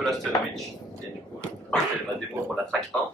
Nicolas Stanovic, et du coup, je fais ma démo pour la track 1.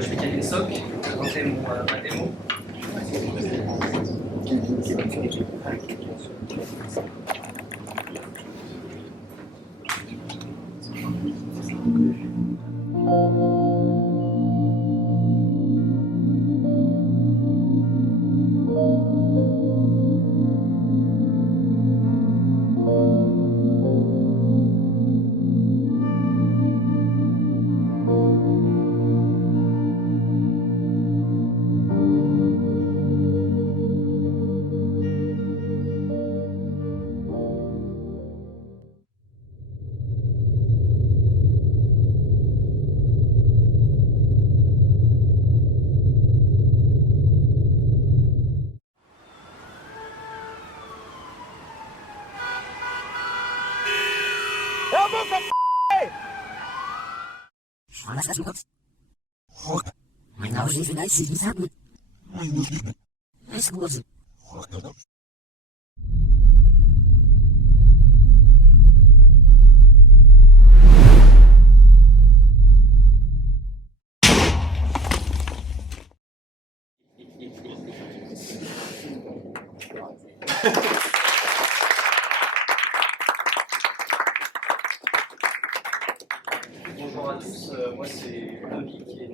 Je suis Kevin Sock, je vais vous présenter ma démo. Bonjour à tous, moi c'est Loïc et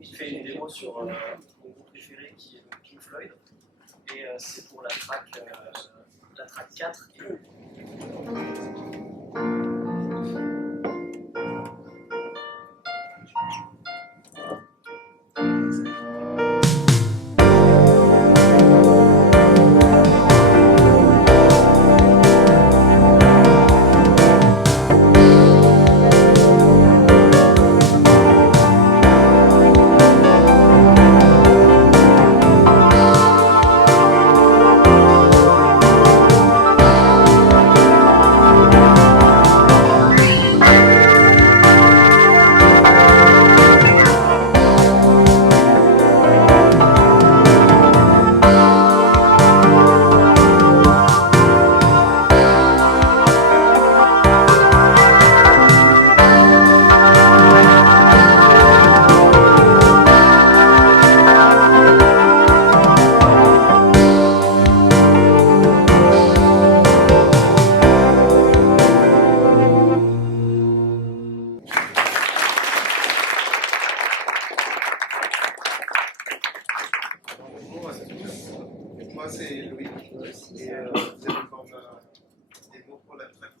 j'ai fait une démo sur mon groupe préféré qui est Pink Floyd et c'est pour la track 4. Moi c'est Loïc et vous allez voir ma démo pour la track.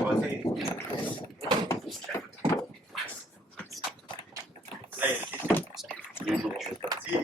croisé. Là, il y a une question. Si.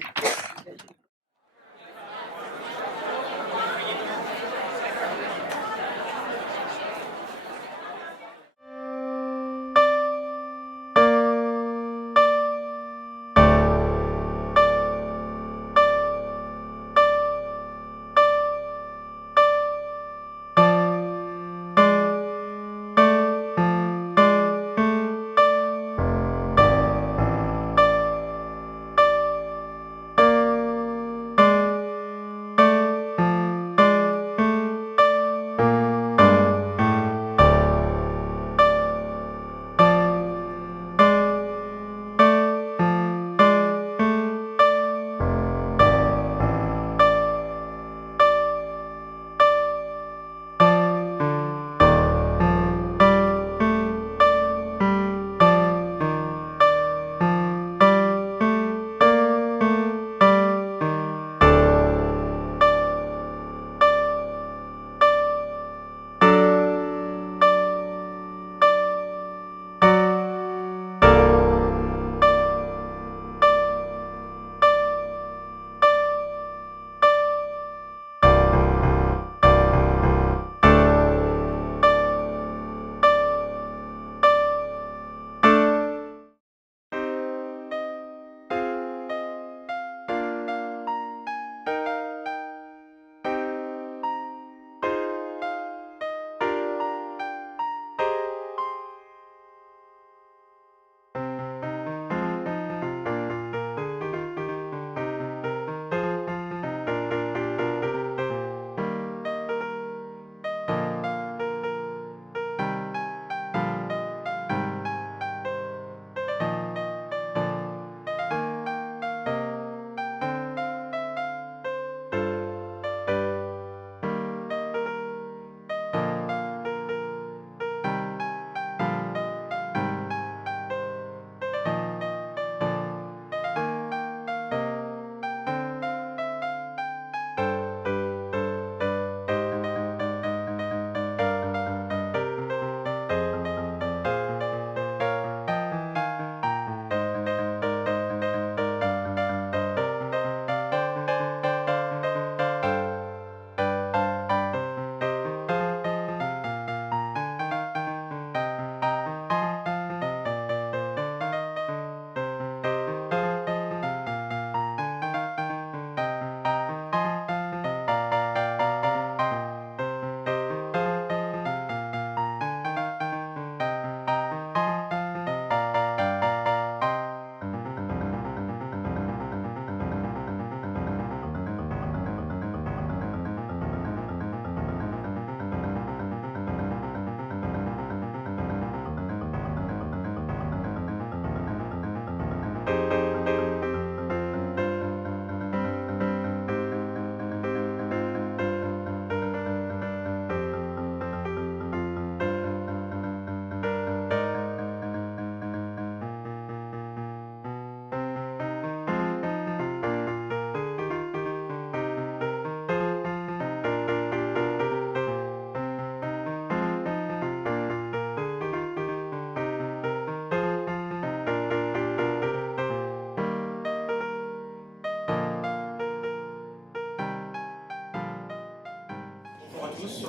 Bonjour à tous,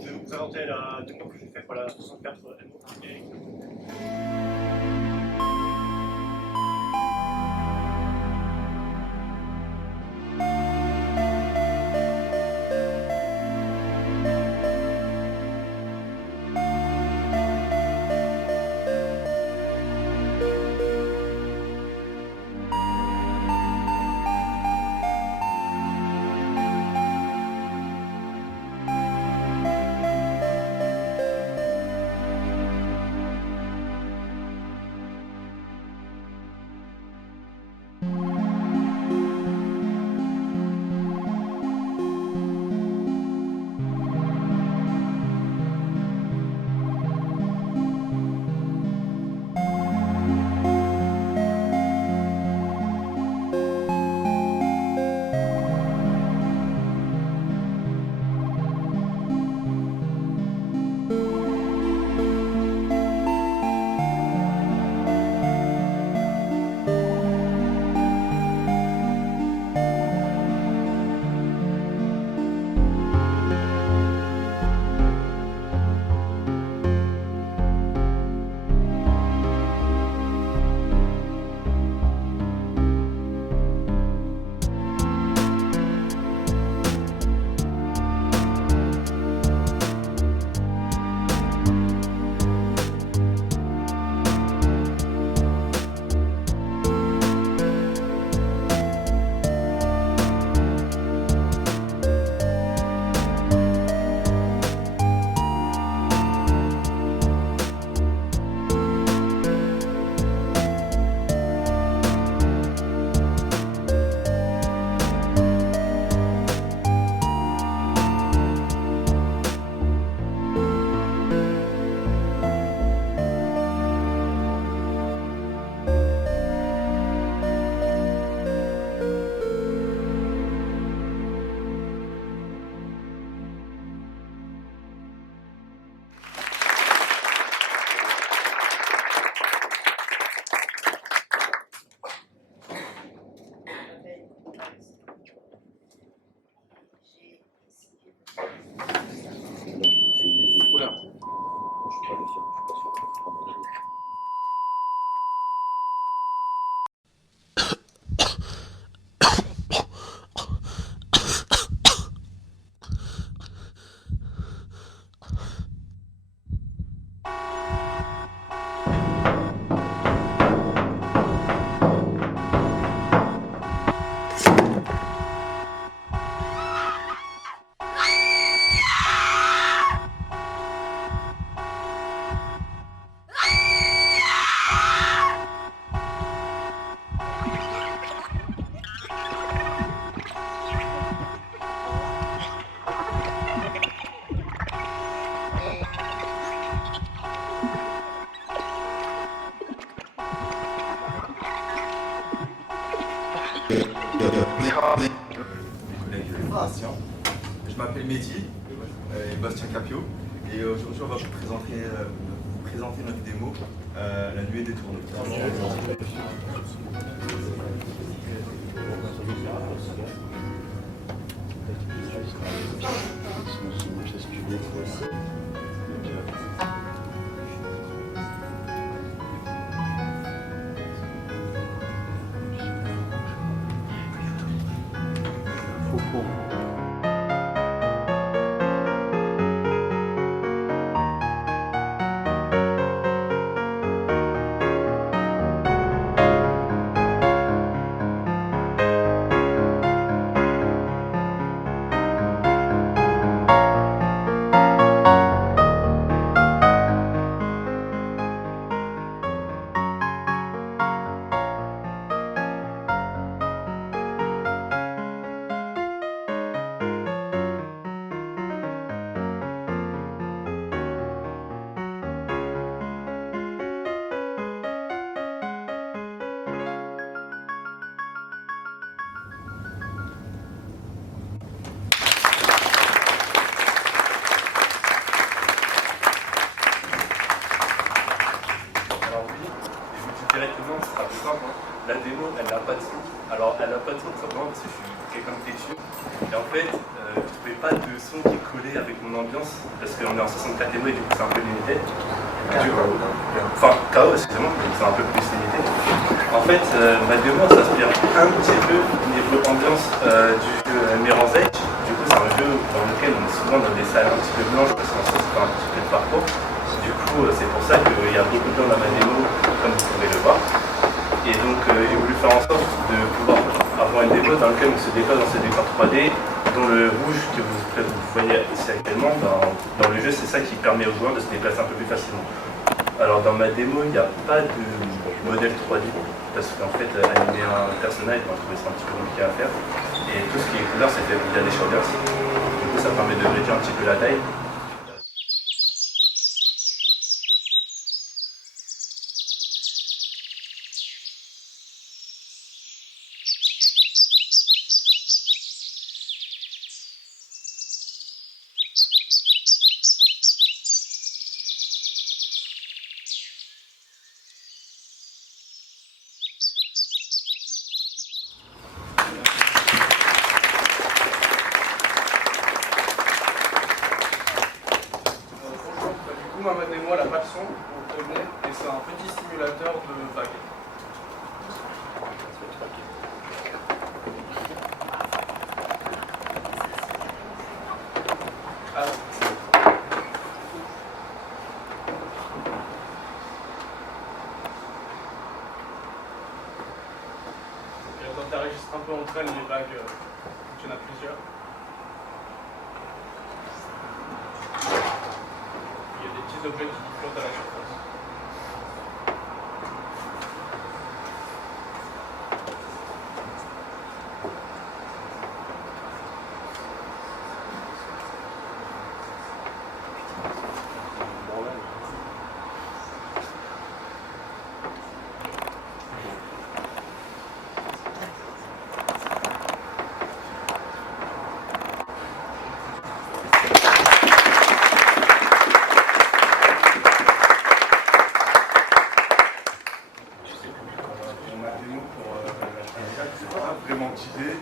je vais vous présenter la démo que j'ai faite pour la 64 MO. mes collègues pharmaciens. Je m'appelle Mehdi et Bastien Capio et aujourd'hui on va vous présenter notre démo La nuée des tourneaux. Alors oui, et vous dites directement, ce sera plus simple. La démo, elle n'a pas de son. Alors elle n'a pas de son tout simplement parce que je suis quelqu'un de têtu. Et en fait, je ne trouvais pas de son qui collait avec mon ambiance parce qu'on est en 64 démo et du coup c'est un peu limité. Enfin, KO, excusez-moi, c'est un peu plus limité. En fait, ma démo s'inspire un petit peu niveau ambiance du jeu Mirror's Edge. Du coup, c'est un jeu dans lequel on est souvent dans des salles un petit peu blanches parce qu'on se fait un petit peu de parcours. Du coup, c'est pour ça qu'il y a beaucoup de gens dans ma démo, comme vous pouvez le voir. Et donc, j'ai voulu faire en sorte de pouvoir avoir une démo dans laquelle on se déplace dans ce décor 3D, dont le rouge que vous voyez ici actuellement, dans le jeu, c'est ça qui permet aux joueurs de se déplacer un peu plus facilement. Alors, dans ma démo, il n'y a pas de modèle 3D, parce qu'en fait, animer un personnage, on trouvait ça un petit peu compliqué à faire. Et tout ce qui est couleur, c'est fait via des shaders. Du coup, ça permet de réduire un petit peu la taille. Ma démo, elle n'a pas de son, vous prévenez, et c'est un petit simulateur de vague. Alors. Et quand tu enregistres un peu entre elles, les vagues, il y en a plusieurs. Il y a des petits objets qui flottent à la surface. Vraiment d'idées.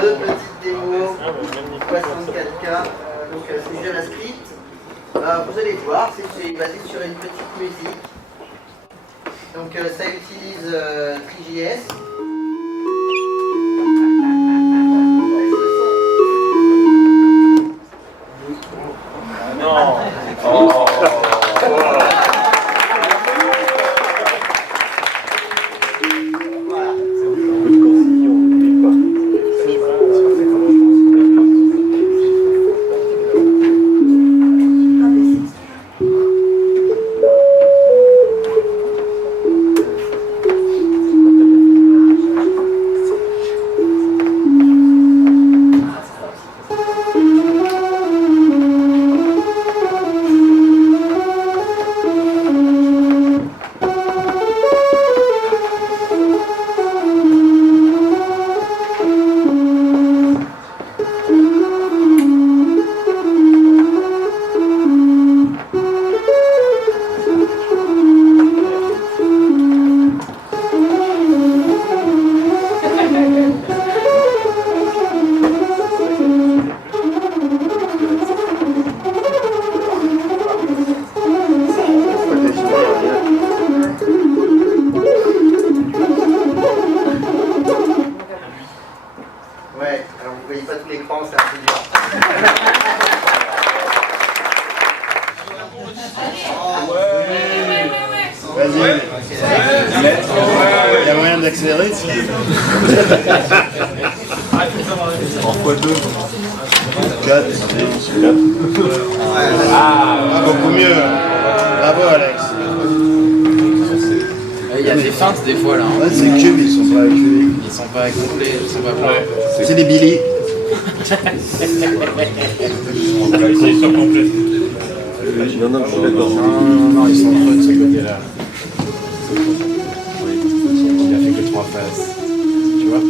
deux petites démos 64K. Donc c'est JavaScript. Vous allez voir, c'est basé sur une petite musique. Donc ça utilise Three.js. Non. Ouais, alors vous voyez pas tout l'écran, c'est un peu dur. Vas-y. Il y a moyen d'accélérer ici. En x2. 4. Ah, beaucoup mieux. Bravo Alex. Il y a des feintes des fois là. Hein. Ouais, c'est cube, ils sont pas acculés. Ils sont pas complets, ils sont pas pleins. C'est des Billy. Non, ils sont creux de ce côté-là. Il a fait que 3 phases. Tu vois?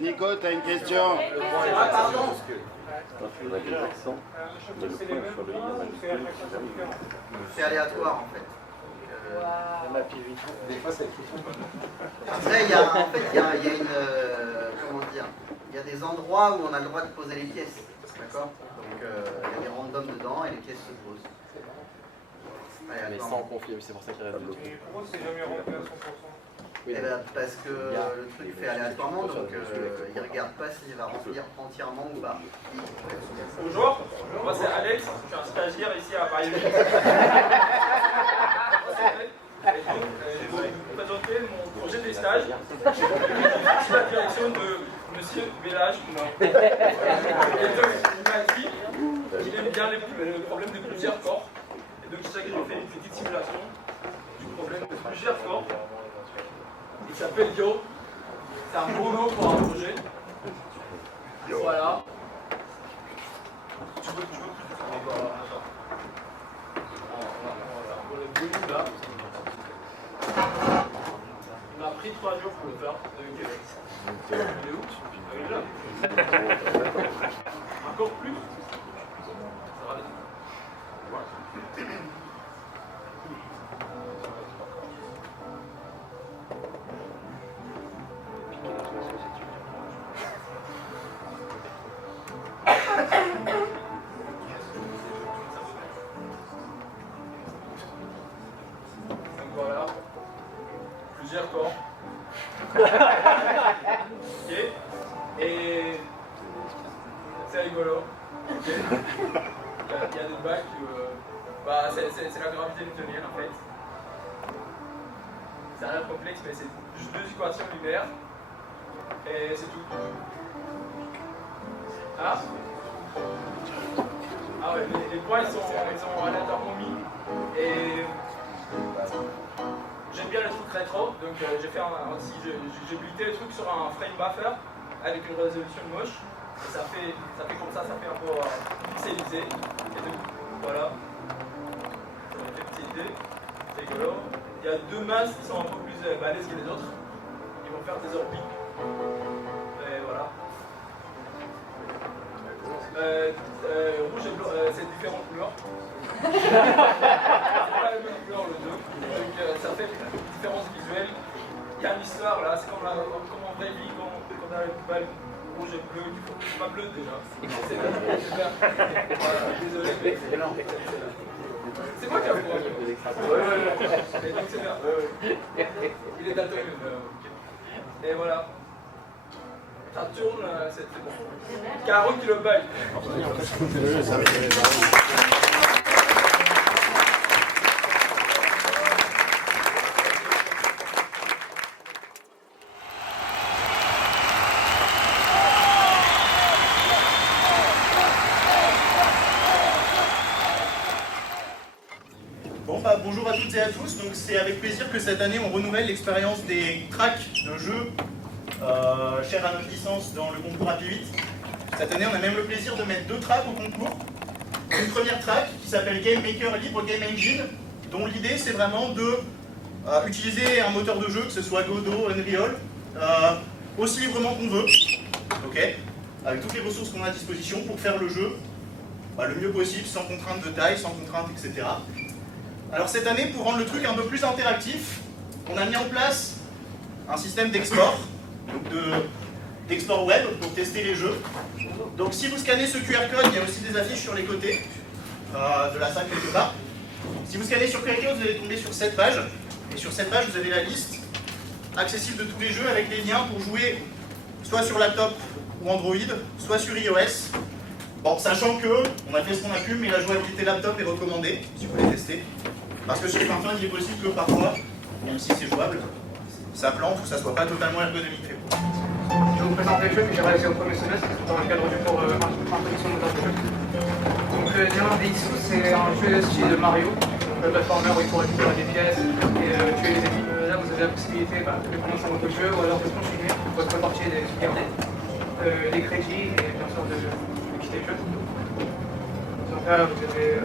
Nico, t'as une question? C'est aléatoire en fait. Après, il y a, en fait, il y a une, comment dire, il y a des endroits où on a le droit de poser les pièces, d'accord? Donc il y a des randoms dedans et les pièces se posent. Mais sans conflit, c'est pour ça qu'il reste du tout. Et pourquoi c'est jamais rempli à 100%? Eh ben, parce que le truc fait aléatoirement, donc il ne regarde pas s'il va remplir entièrement ou pas. Bonjour, moi c'est Alex, je suis un stagiaire ici à Paris. Et donc, je vais vous présenter mon projet de stage. Sous la direction de Monsieur Bellage. Et donc, il m'a dit qu'il aime bien le problème de plusieurs corps. Et donc, chaque jour, il fait une petite simulation du problème de plusieurs corps. Il s'appelle Yo. C'est un bon nom pour un projet. Voilà. Tu veux attends. On le volume là. On a pris 3 jours pour le faire. Il est où? Il est là. Encore plus? Ça va vite. Voilà. Donc voilà, plusieurs corps. Ok. Et c'est rigolo. Ok. Il y a des bacs, c'est la gravité newtonienne en fait. c'est rien de complexe, mais c'est juste 2 équations linéaires. Et c'est tout. Ah, ah ouais, les points ils sont aléatoirement mis. Et j'aime bien les trucs rétro, donc j'ai fait aussi, j'ai buté le truc sur un frame buffer avec une résolution moche. Et ça fait comme ça fait un peu pixelisé. Et donc voilà. Ça m'a fait petite idée. C'est rigolo. Il y a 2 masses qui sont un peu plus balèzes que les autres. Ils vont faire des orbites. Et voilà. Rouge et blanc, c'est différentes couleurs. C'est pas la même couleur le 2. Donc ça fait une différence visuelle. Il y a une histoire là, c'est comme en vraie vie, quand on a une balle rouge et bleu, c'est pas bleu déjà. C'est vert. Voilà, désolé, mais c'est moi qui ai froid. Et donc c'est vert. Il est daltonien. Et voilà. Ça tourne, c'est bon. 40 kilobytes. Bon, bonjour à toutes et à tous. Donc c'est avec plaisir que cette année on renouvelle l'expérience des tracks de jeux chers à notre licence dans le concours API 8. Cette année on a même le plaisir de mettre 2 tracks au concours. Une première track qui s'appelle Game Maker Libre Game Engine, dont l'idée c'est vraiment de utiliser un moteur de jeu, que ce soit Godot, Unreal, aussi librement qu'on veut, okay, avec toutes les ressources qu'on a à disposition pour faire le jeu le mieux possible, sans contrainte de taille, sans contrainte, etc. Alors cette année, pour rendre le truc un peu plus interactif, on a mis en place un système d'export, d'export web pour tester les jeux. Donc si vous scannez ce QR code, il y a aussi des affiches sur les côtés de la salle quelque part. Si vous scannez sur QR code, vous allez tomber sur cette page. Et sur cette page, vous avez la liste accessible de tous les jeux avec les liens pour jouer soit sur laptop ou Android, soit sur iOS. Bon, sachant que on a fait ce qu'on a pu, mais la jouabilité laptop est recommandée si vous voulez tester. Parce que sur Smartphone, il est possible que parfois, même si c'est jouable, ça plante ou ça soit pas totalement ergonomique. Je vais vous présenter le jeu que j'ai réalisé au premier semestre dans le cadre du cours introduction au moteur de jeu. Donc Diamant DxO, c'est un jeu style Mario, un platformer où il faut récupérer des pièces et tuer les ennemis. Là vous avez la possibilité de commencer un autre jeu ou alors de continuer votre partie et de sauvegarder les crédits et bien sûr de quitter le jeu. Donc là vous avez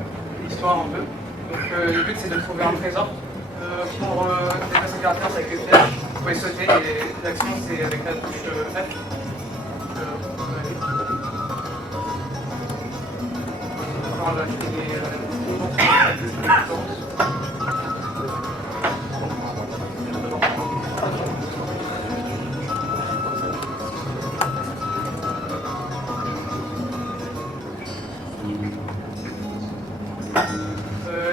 l'histoire un peu. Donc le but c'est de trouver un trésor. Pour déplacer le caractère, c'est avec les flèches. Vous pouvez sauter et l'action c'est avec la touche F. On va acheter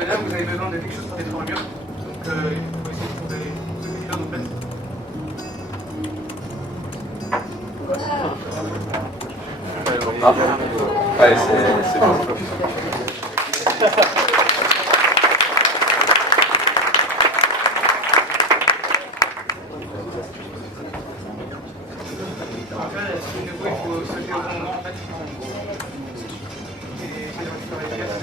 là vous avez besoin de quelque chose pour détruire un mur. Donc il faut essayer de trouver ce que tu as en fait. Allez, c'est bon. Donc là, si il faut sauter au bon moment en fait. Et essayer de récupérer les pièces.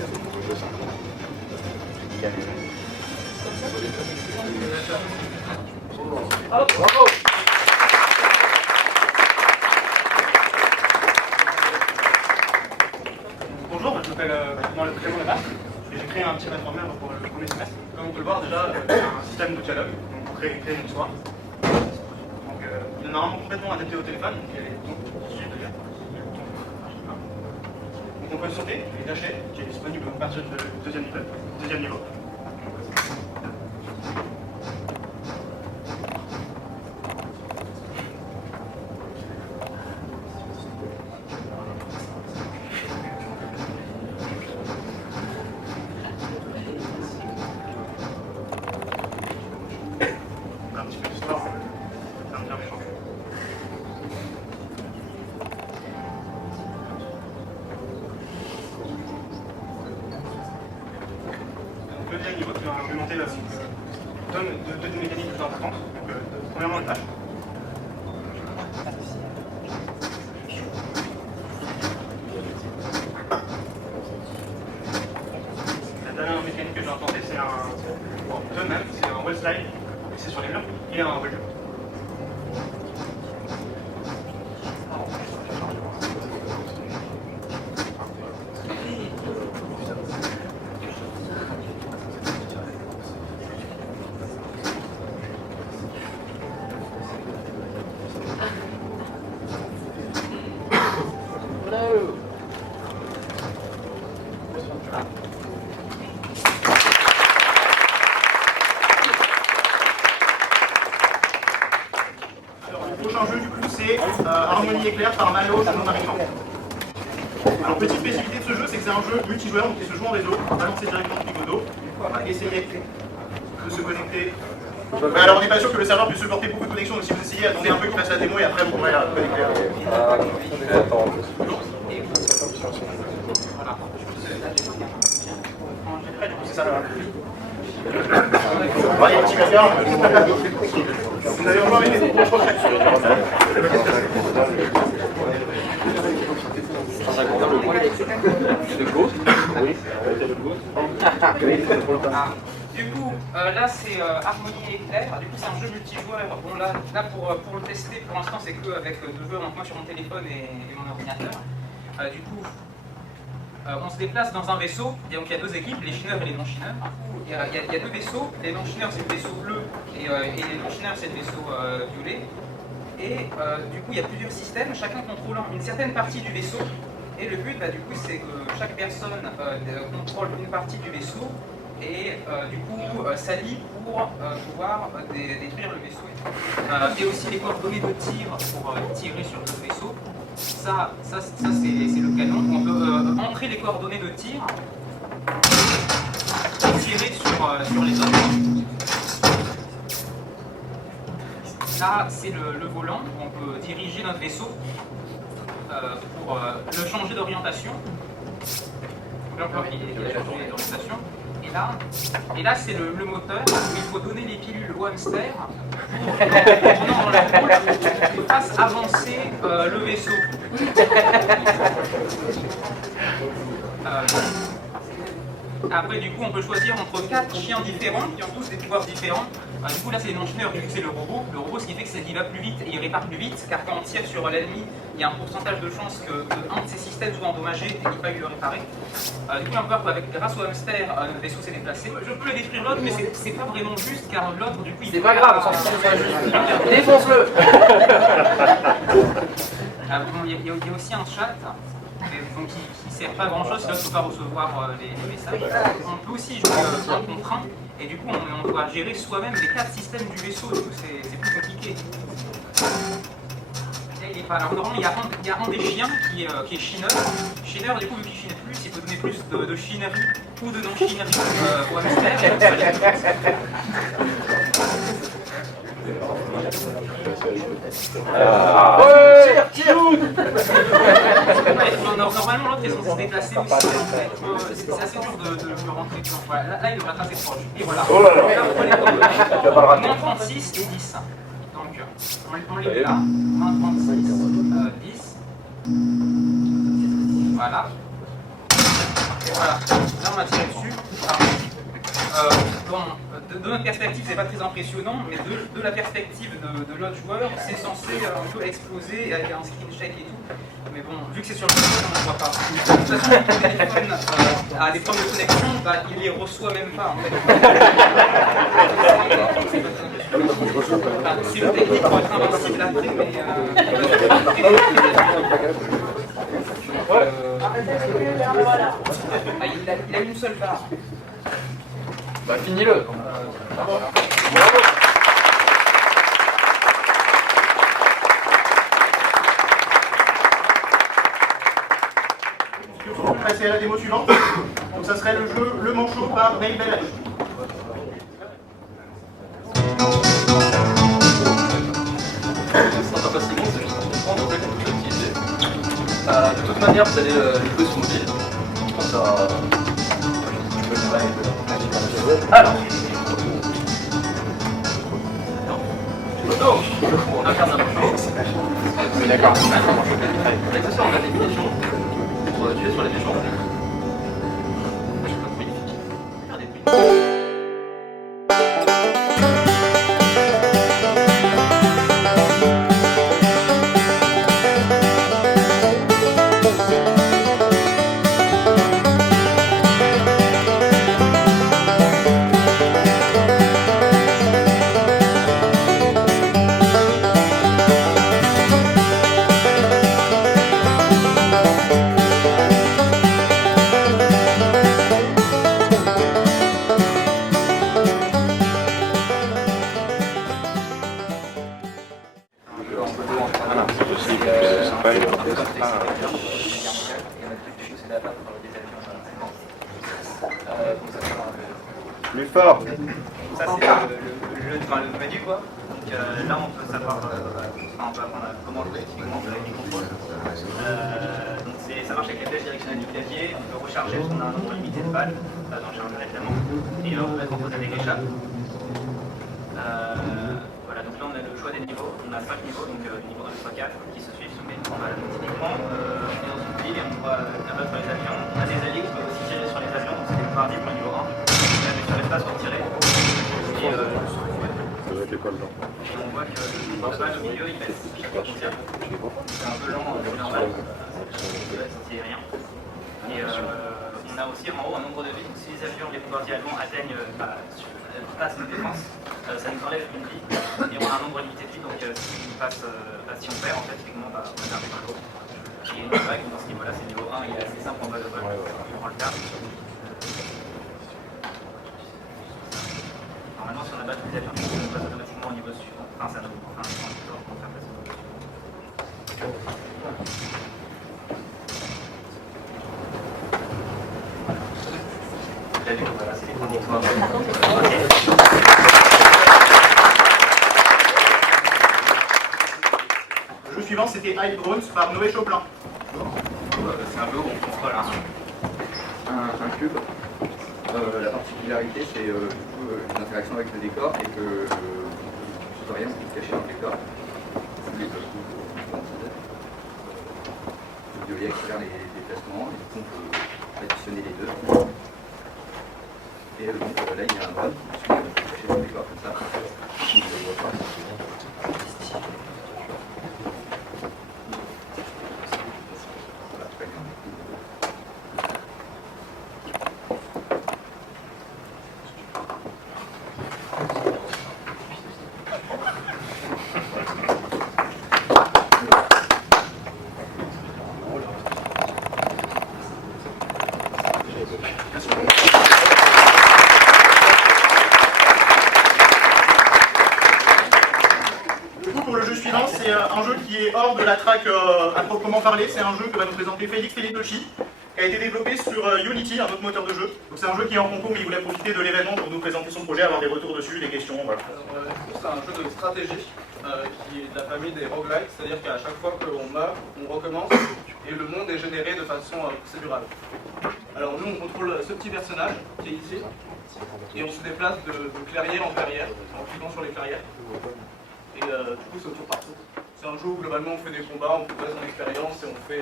Bravo! Bonjour, je m'appelle Clément Labarre et j'ai créé un petit platformer pour le premier semestre. Comme on peut le voir déjà, il y a un système de dialogue donc pour créer une histoire. Donc, il est normalement complètement adapté au téléphone, donc il y a les boutons dessus déjà. Donc on peut sauter et dasher, qui est disponible à partir du deuxième niveau. Un petit peu d'histoire, ça me bien méchant. Le deuxième niveau qui va implémenter la deux mécaniques plus importantes. Donc, premièrement, le flash. La dernière mécanique que j'ai entendue, c'est deux même, c'est un wall slide, c'est sur les murs, et un wall jump. Harmonie éclair par Malo, non arrivant. Alors, petite spécificité de ce jeu, c'est que c'est un jeu multijoueur, donc il se joue en réseau, on va lancer directement depuis Godot. On va essayer de se connecter. Alors, on n'est pas sûr que le serveur puisse supporter beaucoup de connexions, donc si vous essayez, attendez un peu qu'il fasse la démo et après vous pourrez la connecter. Voilà. Du coup, c'est ça là. Il y a un petit bagarre. Vous allez revoir avec les autres. Du coup, là c'est Harmonie éclair. Du coup, c'est un jeu multijoueur. Bon, là pour le tester, pour l'instant, c'est que avec deux joueurs, donc moi sur mon téléphone et mon ordinateur. Du coup, on se déplace dans un vaisseau, et donc il y a deux équipes, les chineurs et les non-chineurs. Il y a deux vaisseaux, les non-chineurs c'est le vaisseau bleu et les non-chineurs c'est le vaisseau violet. Et du coup il y a plusieurs systèmes, chacun contrôlant une certaine partie du vaisseau. Et le but du coup c'est que chaque personne contrôle une partie du vaisseau et du coup s'allie pour pouvoir détruire le vaisseau. Et aussi les coordonnées de tir pour tirer sur le vaisseau. Ça c'est le canon. On peut entrer les coordonnées de tir et tirer sur les autres. Là, c'est le volant. On peut diriger notre vaisseau pour le changer d'orientation. Il a changé d'orientation. Et là c'est le moteur où il faut donner les pilules au hamster pour, dans la roue, qu'il fasse avancer le vaisseau. Après, du coup, on peut choisir entre 4 chiens différents qui ont tous des pouvoirs différents. Du coup, là, c'est les non-chineurs, du coup, c'est le robot. Le robot, ce qui fait qu'il va plus vite et il répare plus vite, car quand on tire sur l'ennemi, il y a un pourcentage de chance qu'un de ces systèmes soit endommagé et qu'il faille le réparer. Du coup, un peu, grâce au hamster, notre vaisseau s'est déplacé. Je peux le détruire l'autre, mais c'est pas vraiment juste, car l'autre, du coup, il... C'est pas grave, on s'en fout, défonce-le. Bon, il y a aussi un chat. Donc qui ne sert pas à grand chose, là, il ne faut pas recevoir les messages. On peut aussi jouer un contre un, et du coup on doit gérer soi-même les 4 systèmes du vaisseau, du coup c'est plus compliqué. Alors normalement il y a un des chiens qui est chineur. Chineur, du coup vu qu'il chine plus, il peut donner plus de chinerie ou de non-chinerie au hamster. Normalement l'autre est censé se déplacer aussi. C'est assez dur de le rentrer dedans. Voilà, là il devrait être assez proche. Et voilà. Moins 36 et 10. Donc on les met là. Moins 36, 10. Voilà. Et voilà. Là on a tiré dessus. Bon, de notre perspective, c'est pas très impressionnant, mais de la perspective de l'autre joueur, c'est censé un peu exploser avec un screen shake et tout. Mais bon, vu que c'est sur le téléphone, on ne voit pas. De toute façon, le téléphone a des problèmes de connexion, il les reçoit même pas en fait. C'est une technique pour être invincible après, mais. Il a une seule barre. Bah finis-le. On va passer à la démo suivante. Donc ça serait le jeu Le Manchot par Neil Bellach. Ce sera pas facile, c'est juste comprendre en fait comment l'utiliser. De toute manière, vous allez jouer sur mobile. Je pense à... Alors, Donc, on incarne un manchot. Oui, d'accord. Avec ça, on a des munitions pour tuer sur les méchants. Plus fort. Ça c'est le jeu, enfin le menu quoi. Donc là on peut savoir, on peut apprendre à comment jouer typiquement avec les contrôles. Donc ça marche avec les flèches directionnelles du clavier. On peut recharger parce qu'on a un nombre limité de balles dans le chargeur évidemment. Et là on peut mettre en pause avec les chats. Voilà, donc là on a le choix des niveaux. On a 5 niveaux, donc niveau 1, 3, 4 qui se suivent. Mais voilà, donc typiquement on est dans une ville et on voit abattre les avions. On a des alliés qui peuvent aussi tirer sur les avions. Donc c'est des bombardiers pour le niveau 1. Sur l'espace pour tirer. Et Ça doit être l'école, non? on voit que le bal au milieu il baisse chaque fois qu'on tire. C'est un peu lent, c'est normal. C'est rien. Et on a aussi en haut un nombre de vies. Donc si les avions, les bombardiers allemands atteignent passent les défenses, ça nous enlève une vie. Et on a un nombre limité de vie. Donc si on perd, en fait, typiquement, on va perdre des niveaux. Et c'est vrai que dans ce niveau-là, c'est niveau 1, il est assez simple en bas de vol. On le perd. Normalement, si on a battu les avions, on passe automatiquement au niveau suivant. Enfin, ça nous prend un temps pour faire passer au niveau suivant. Là, du coup, voilà, c'est les premiers points. Le jeu suivant, c'était Hype Drones par Noé Choplin. C'est un jeu où on contrôle un cube. La particularité, c'est une interaction avec le décor et que on ne rien qui est caché dans le décor. Le violet accélère les déplacements, et du coup on peut additionner les deux. Et donc là il y a un drone qui est caché dans le décor comme ça. On ne le voit pas. C'est un jeu qui est hors de la track à proprement parler. C'est un jeu que va nous présenter Félix Felitoshi, qui a été développé sur Unity, un autre moteur de jeu. Donc c'est un jeu qui est en concours, mais il voulait profiter de l'événement pour nous présenter son projet, avoir des retours dessus, des questions. Voilà. C'est un jeu de stratégie qui est de la famille des roguelites, c'est-à-dire qu'à chaque fois qu'on meurt, on recommence et le monde est généré de façon procédurale. Alors nous, on contrôle ce petit personnage qui est ici et on se déplace de clairière en clairière en cliquant sur les clairières. Et du coup, c'est au tour par tour. C'est un jeu où globalement on fait des combats, on progresse en expérience et on fait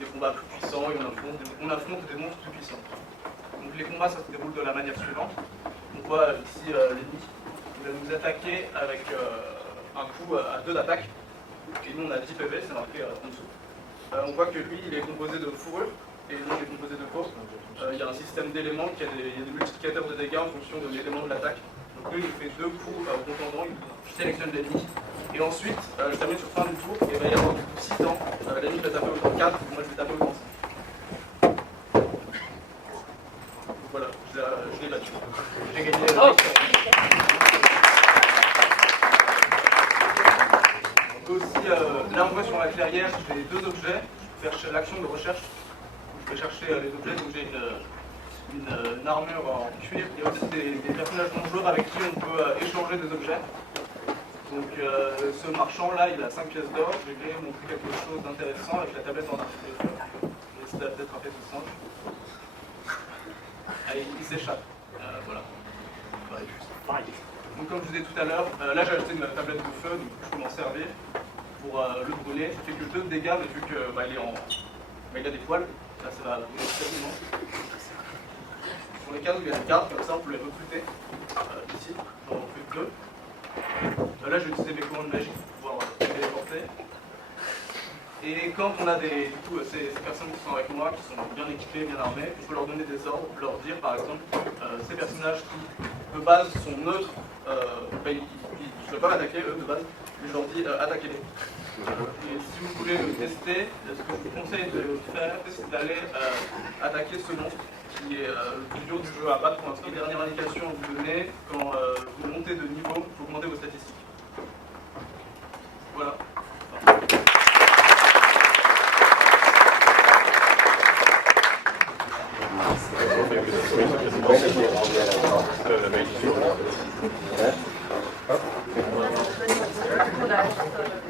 des combats plus puissants et on affronte des monstres plus puissants. Donc les combats, ça se déroule de la manière suivante. On voit ici l'ennemi. Il va nous attaquer avec un coup à 2 d'attaque. Et nous on a 10 PV, c'est marqué en dessous. On voit que lui, il est composé de fourrure et nous on est composé de peau. Il y a un système d'éléments, il y a des multiplicateurs de dégâts en fonction de l'élément de l'attaque. Donc lui, il fait 2 coups au contendant, il sélectionne l'ennemi. Et ensuite, je termine sur fin du tour, et il va y avoir 6 dents. L'ennemi va taper au temps 4, moi je vais taper au temps 5. Donc voilà, je l'ai battu. J'ai gagné. Aussi, là on voit sur la clairière, j'ai 2 objets. Je vais faire l'action de recherche. Je vais chercher les objets, donc j'ai une armure en cuir. Il y a aussi des personnages non joueurs avec qui on peut échanger des objets. Donc ce marchand là, il a 5 pièces d'or. Je vais lui montrer quelque chose d'intéressant avec la tablette en architecture. C'est peut-être un peu tout simple. Allez, il s'échappe. Voilà. Donc comme je vous disais tout à l'heure, là j'ai acheté une tablette de feu, donc je peux m'en servir pour le brûler. Ça fait que 2 dégâts, mais vu que il a des poils, là ça va brûler facilement. Sur les cases où il y a des cartes, comme ça on peut les recruter ici, on en fait 2. Là je vais utiliser mes commandes magiques pour pouvoir les téléporter. Et quand on a ces personnes qui sont avec moi, qui sont bien équipées, bien armées, on peut leur donner des ordres, leur dire par exemple, ces personnages qui de base sont neutres, ils ne peuvent pas m'attaquer eux de base, mais je leur dis attaquez-les. Et si vous voulez le tester, ce que je vous conseille de faire, c'est d'aller attaquer ce monstre qui est le plus dur du jeu à battre pour l'instant. Dernière indication à vous donner, quand vous montez de niveau, vous augmentez vos statistiques. Voilà.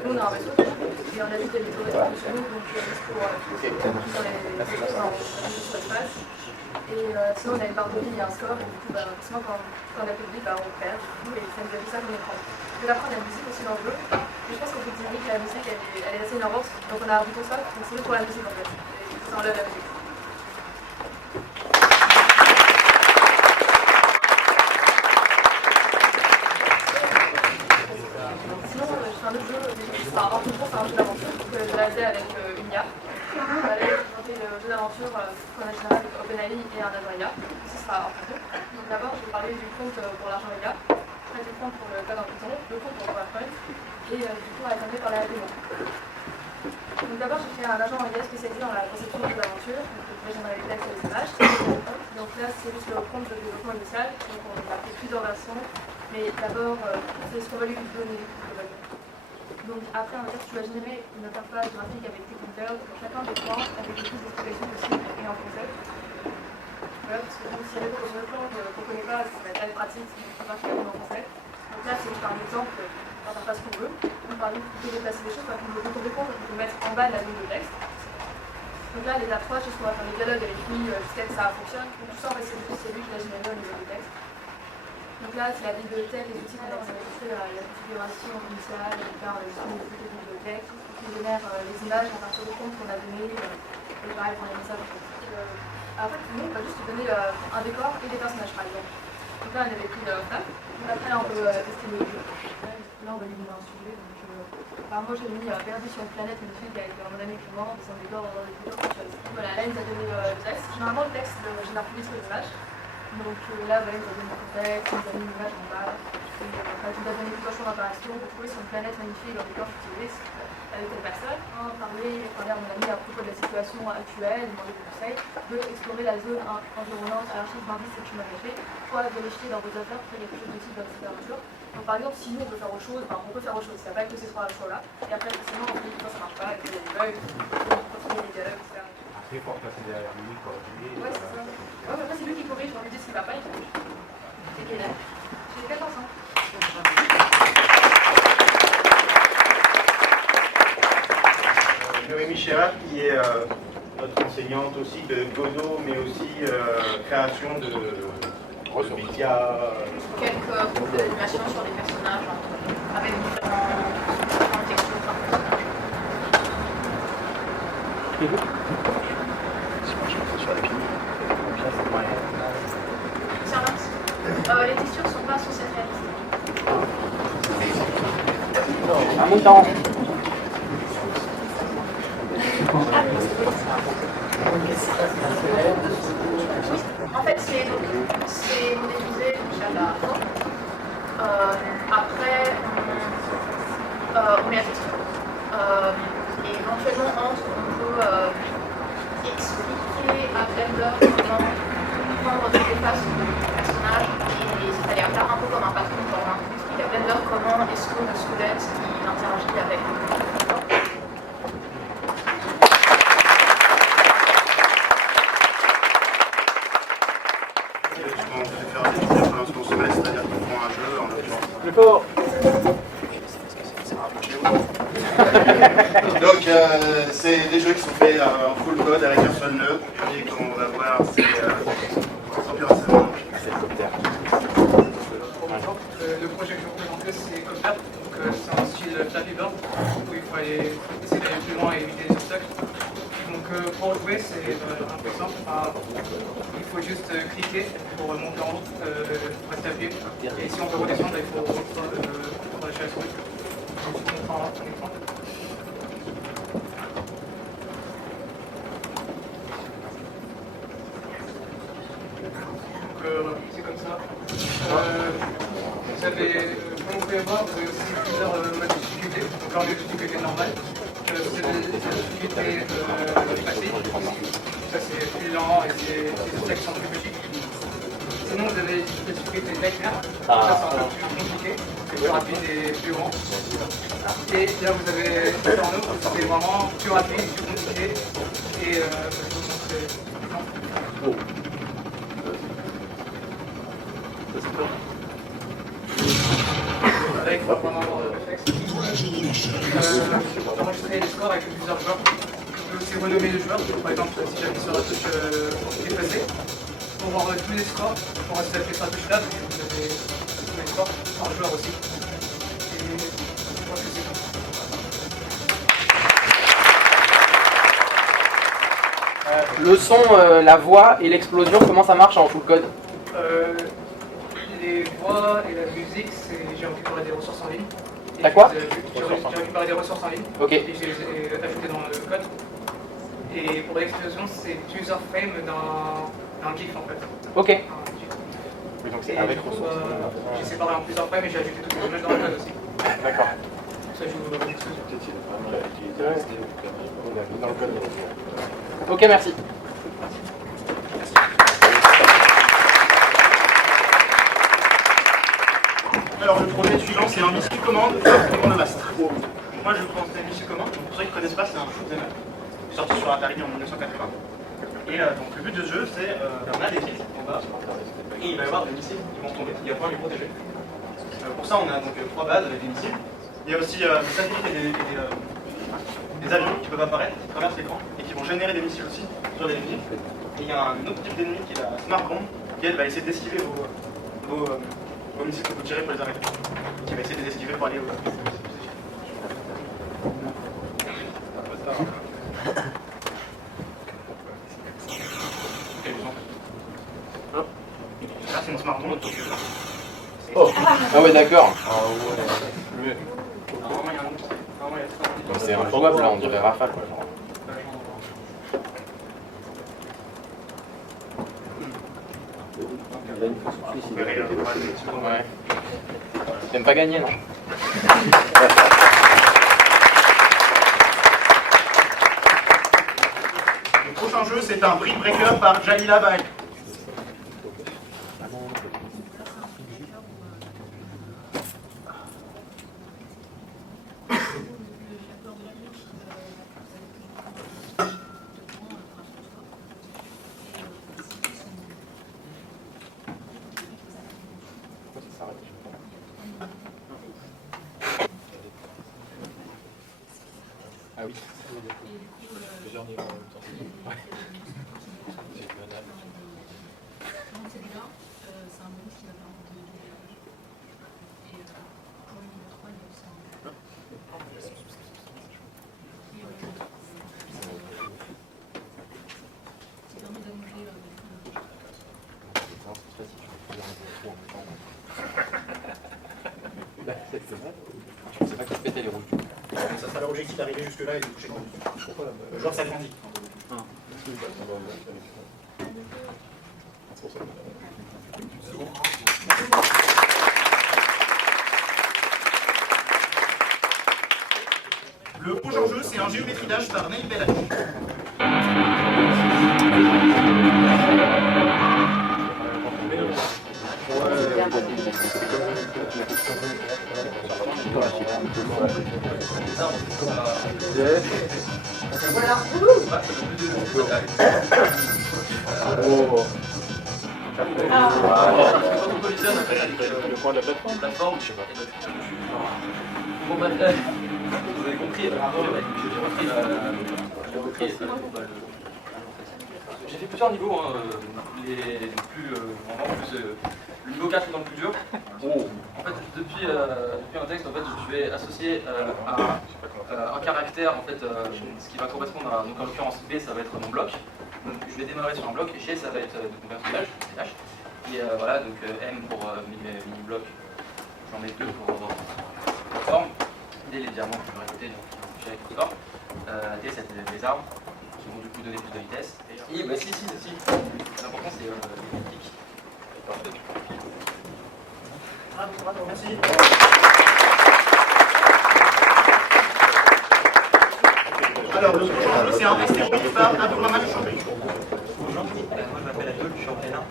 Nous, on a un vaisseau et on a vu des métaux sur nous, donc juste pour dans les espaces. Et sinon, on a une barre de vie et un score, et du coup, forcément, quand on a plus de vie, on perd. Et ça nous a fait ça comme écran. Et après, on a la musique aussi dans le jeu. Et je pense qu'on peut dire que la musique, elle est assez énervante. Donc, on a un bouton stop, donc c'est juste pour la musique en fait. Et ça enlève la musique. Un autre jeu, en plus c'est un jeu d'aventure que j'ai réalisé avec une IA. On va aller présenter le jeu d'aventure qu'on a généré avec OpenAI et un agent IA. Ce sera en plus. Donc d'abord, je vais parler du compte pour l'argent IA, après du compte pour le code en Python, le compte pour PowerPoint, et du coup, on va terminer par la démo. Donc d'abord, j'ai fait un agent IA spécialisé dans la conception de jeux d'aventure. Donc je vais générer les textes et les images. Donc là, c'est juste le prompt de développement initial. Donc on a fait plusieurs versions. Mais d'abord, c'est ce qu'on va lui donner. Donc après, on va dire que tu vas générer une interface graphique avec tes compteurs pour chacun des points avec les plus d'explications possibles et en concept. Voilà, parce que donc, s'il y a des choses qu'on ne connaît pas, ça va être pratique, mais on va faire en concept. Donc là, c'est juste un exemple d'interface qu'on veut. Donc par exemple, tu peux déplacer des choses, par exemple, le bouton d'écran, on peut mettre en bas de la ligne de texte. Donc là, les approches, c'est ce qu'on va faire les dialogues avec lui jusqu'à ce que ça fonctionne. Donc tout ça, en fait, c'est lui qui l'a généré au niveau du texte. Donc là, c'est la bibliothèque, les outils qu'on a enregistrés, la configuration initiale, les bibliothèques, qui génère les images à partir des comptes qu'on a donnés, et pareil pour les messages. En fait, nous, on va juste donner un décor et des personnages, par exemple. Donc là, on avait pris Fnap. Après, on peut tester le jeu. Là, on va lui donner un sujet. Moi, j'ai mis perdu sur une planète magnifique avec mon ami Clément, qui sont des décors dans des photos. Voilà, là, il nous a donné le texte. Généralement, le texte génère plus vite que l'image. Donc là, il nous a donné le contexte, il nous a mis une image en bas. Il nous a donné plusieurs champs d'interaction pour trouver sur une planète magnifique dans des décors futuristes avec telle personne. Parler à mon ami à propos de la situation actuelle, demander des conseils, explorer la zone environnante, archives, indices et chemins cachés, soit vérifier dans vos affaires qu'il y a quelque chose d'utile dans cette aventure. Donc par exemple, si nous on peut faire autre chose, on peut faire autre chose, il n'y a pas que ces 3 choix-là. Et après, forcément, on dit que ça marche pas, et qu'il y a des bugs, on peut continuer les dialogues, etc. Après, il faut repasser derrière lui, corriger. Ouais, c'est ça. Ouais, mais après, c'est lui qui corrige, on lui dit ce qui va pas, il corrige. C'est quel âge? J'ai 14 ans. Noémie Chérat, qui est notre enseignante aussi de Godot, mais aussi création de médias. Quelques groupes d'animation sur les personnages, avec différentes textures par personnage. Les textures ne sont pas censées être réalisées. En même temps. En fait, c'est modélisé déjà la forme. Après, on met la texture. Et éventuellement, on peut expliquer à Blender comment prendre toutes les faces du personnage et c'est-à-dire faire un peu comme un patron pour expliquer à Blender comment est-ce que le squelette il interagit avec le c'est-à-dire qu'on prend un jeu en l'occurrence. Plus fort. Donc c'est des jeux qui sont faits en full code avec un seul nœud. Et comme on va voir, c'est sans plus récemment. C'est le copter. le projet que je vous présente c'est Copter, donc c'est un style Flappy Bird où il faut aller essayer d'aller plus loin et éviter les obstacles. Donc pour jouer c'est un peu simple, il faut juste cliquer pour monter en haut, rester appuyé, et si on veut redescendre il faut lâcher la souris. Donc on prend un exemple. C'est comme ça. Comme vous pouvez voir, vous avez aussi plusieurs modes de difficulté. Donc là, on est de difficulté normale. Vous avez des difficultés faciles. Ça, c'est plus lent et c'est des obstacles qui sont plus petits. Sinon, vous avez des difficultés nightmare. Ça, c'est un peu plus compliqué. C'est plus rapide et plus grand. Et là, vous avez Torno, c'est vraiment plus rapide, plus compliqué. Et je vais vous montrer. Avec vraiment le réflexe. D'enregistrer les scores avec plusieurs joueurs. Je peux aussi renommer les joueurs. Par exemple, si j'appuie sur la touche déplacée, pour voir tous les scores, pour rester appuyé sur la touche là, vous avez tous les scores par joueur aussi. Et je crois que c'est tout. Le son, la voix et l'explosion, comment ça marche en full code? Les voix et la musique, j'ai récupéré des ressources en ligne. T'as quoi? J'ai récupéré des ressources en ligne. Ok. Et je les ai ajoutées dans le code. Et pour l'explosion, c'est plusieurs frames d'un GIF en fait. Ok. Oui, donc c'est avec ressources. J'ai séparé en plusieurs frames et j'ai ajouté toutes les images dans le code aussi. D'accord. Ça, je vous l'explosion. Ok, merci. Alors le projet suivant c'est un missile commande pour le mast. Moi je vous présenterai missile commande, pour ceux qui ne connaissent pas c'est un shoot'em up sorti sur Atari en 1980. Et donc le but de ce jeu c'est on a des kits en bas et il va y avoir des missiles qui vont tomber, il va falloir les protéger. Pour ça on a donc 3 bases avec des missiles. Il y a aussi des satellites et des avions qui peuvent apparaître, qui traversent l'écran et qui vont générer des missiles aussi sur les ennemis. Et il y a un autre type d'ennemi qui est la Smart Bomb qui elle va essayer d'esquiver vos missiles que vous tirez pour les arrêter. Qui va essayer de les esquiver pour aller au... Là c'est une Smart Bomb. Oh. Ah ouais, d'accord. Normalement il y a un autre. C'est improbable là, on dirait Rafale quoi. Ouais. T'aimes pas gagner, non? Le prochain jeu, c'est un Brick Breaker par Jalila Baï. Ah oui. Plusieurs niveaux en même temps. Ouais. C'est menable. C'est bien, c'est un bonus qui va permettre de doubler la page. Et pour le niveau 3, il y a aussi un qui permet d'allonger le Je sais pas qui pétait les rouges. Ça sera l'objectif d'arriver jusque là et de toucher le le joueur s'agrandit. Le prochain jeu, c'est un géométrie dash par Neil Bellach. Voilà. Le point de la plateforme, je sais pas. Bon, bah, vous avez compris. J'ai fait plusieurs niveaux, hein, les plus, vraiment plus Le niveau 4 est dans le plus dur. En fait, depuis un texte, en fait, je vais associer un caractère, en fait, ce qui va correspondre à, donc en l'occurrence B, ça va être mon bloc. Donc je vais démarrer sur un bloc, G, ça va être de combien de village. Et voilà, donc M pour mini-bloc, j'en ai 2 pour avoir la forme. D, les diamants que je vais rajouter, donc j'ai avec le score. D, c'est les armes, qui vont du coup donner plus de vitesse. Et bah si. L'important c'est les pics. Bravo, merci. Alors, le jeu, c'est un astéroïde par Abdourahmane Chambé. Bonjour, moi je m'appelle Adol, je suis en N1.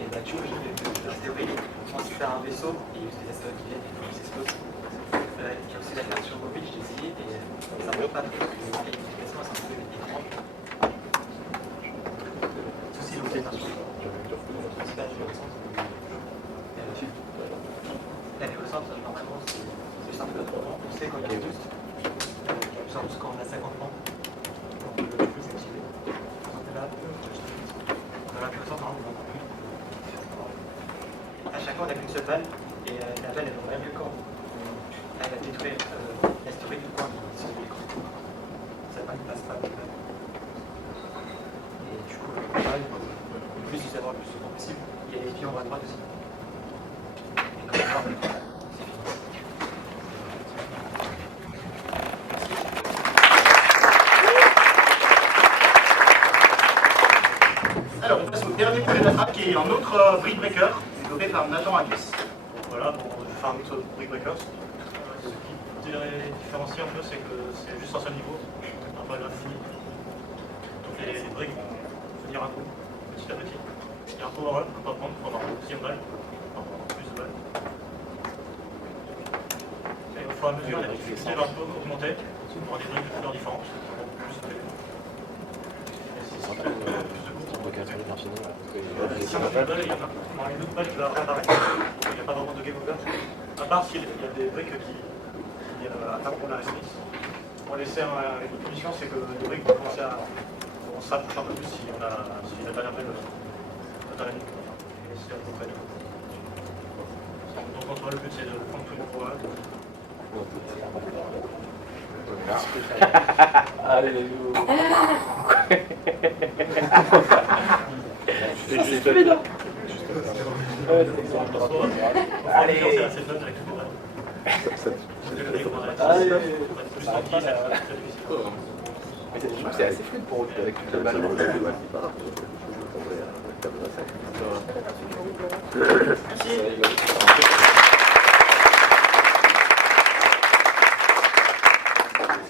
Et bah, du coup, j'ai fait l'astéroïde, ensuite faire un vaisseau et use des astéroïdes qui viennent et qui s'explosent. Il y a aussi la version mobile, j'ai essayé et ça ne marche pas trop. Les qualifications, c'est un peu étrange. Ceci, donc, c'est un jeu. La néo-centre, normalement, c'est juste un peu trop grand. On sait quand il y a boost. Genre quand on a 50 ans. Donc le plus c'est activé. Là, dans la néo-centre, on va beaucoup plus. À chaque fois, on n'a qu'une seule balle. Et la balle, elle va mieux quand elle va détruire l'astéroïde du coin qui se met l'écran. Ça ne passe pas. Et du coup, le plus il savoir le plus souvent possible. Il y a les pions à droite aussi. Et quand on va Alors, on passe au dernier projet de la trappe qui est un autre brick breaker développé par Nathan Agus. Voilà, bon, je vais faire un autre brick breaker. Ce qui différencie un peu, c'est que c'est juste un seul niveau, un peu graphique. Donc les briques vont venir à coup, petit à petit. Il y a un power-up qu'on peut prendre pour avoir une deuxième balle, plus de balles. Et au fur et à mesure, la difficulté va un peu augmenter pour avoir des briques de couleurs différentes. Si on a une balle, il y en a une autre balle qui va réapparaître. Il n'y a pas vraiment de game over. À part s'il y a des briques qui attaqueront la récidive. On laisser une condition, c'est que les briques vont commencer à se rapprocher un peu plus si la dernière balle atteint la ligne. Et c'est à peu près tout. Donc en tout cas, le but c'est de prendre tout le programme. Allez, les loups. C'est juste évident. Allez. C'est assez fluide pour eux avec toute la balle.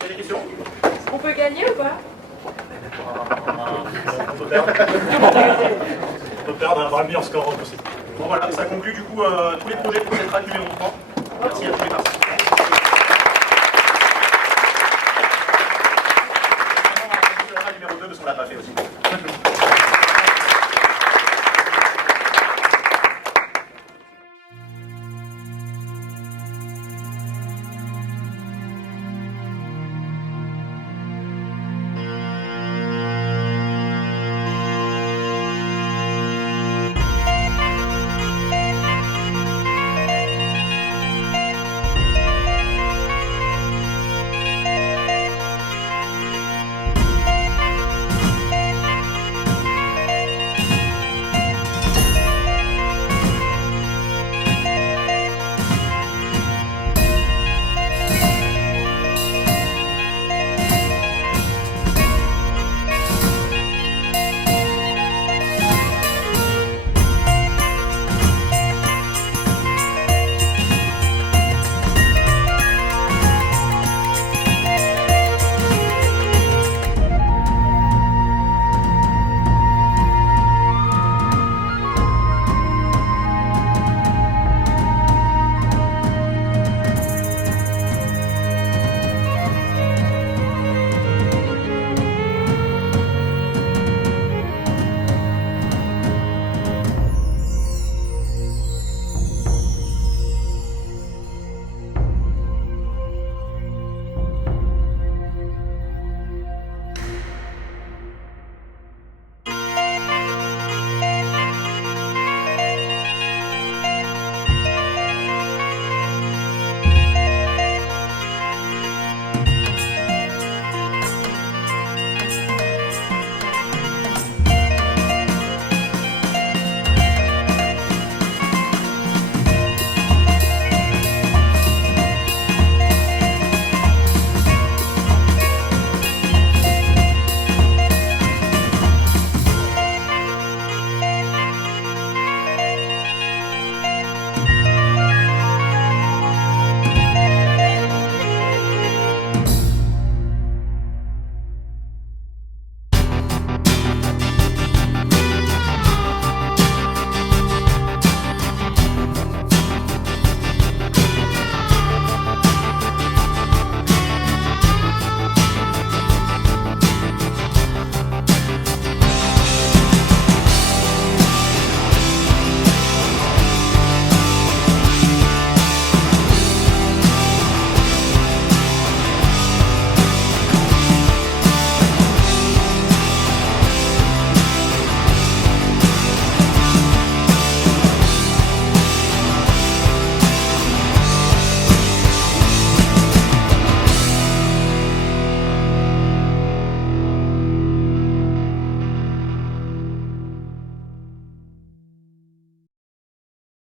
C'est des questions? On peut gagner ou pas? On peut perdre. On peut perdre et avoir le meilleur score possible. Bon voilà, ça conclut du coup tous les projets pour cette track numéro 3. Merci à tous les participants.